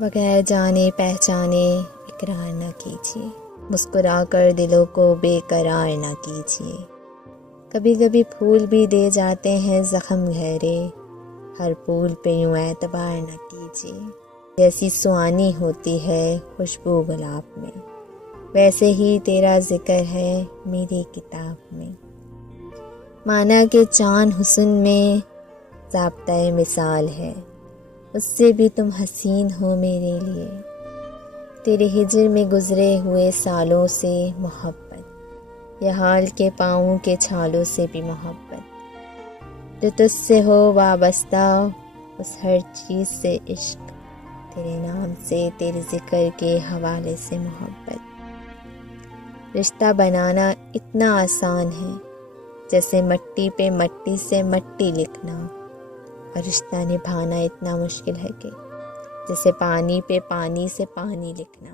بغیر جانے پہچانے اقرار نہ کیجیے، مسکرا کر دلوں کو بے قرار نہ کیجیے۔ کبھی کبھی پھول بھی دے جاتے ہیں زخم گہرے، ہر پھول پہ یوں اعتبار نہ کیجیے۔ جیسی سوانی ہوتی ہے خوشبو گلاب میں، ویسے ہی تیرا ذکر ہے میری کتاب میں۔ مانا کہ چاند حسن میں ضابطۂ مثال ہے، اس سے بھی تم حسین ہو میرے لیے۔ تیرے ہجر میں گزرے ہوئے سالوں سے محبت، یہ حال کے پاؤں کے چھالوں سے بھی محبت، جو تجھ سے ہو وابستہ اس ہر چیز سے عشق، تیرے نام سے تیرے ذکر کے حوالے سے محبت۔ رشتہ بنانا اتنا آسان ہے جیسے مٹی پہ مٹی سے مٹی لکھنا، اور رشتہ نبھانا اتنا مشکل ہے کہ جیسے پانی پہ پانی سے پانی لکھنا۔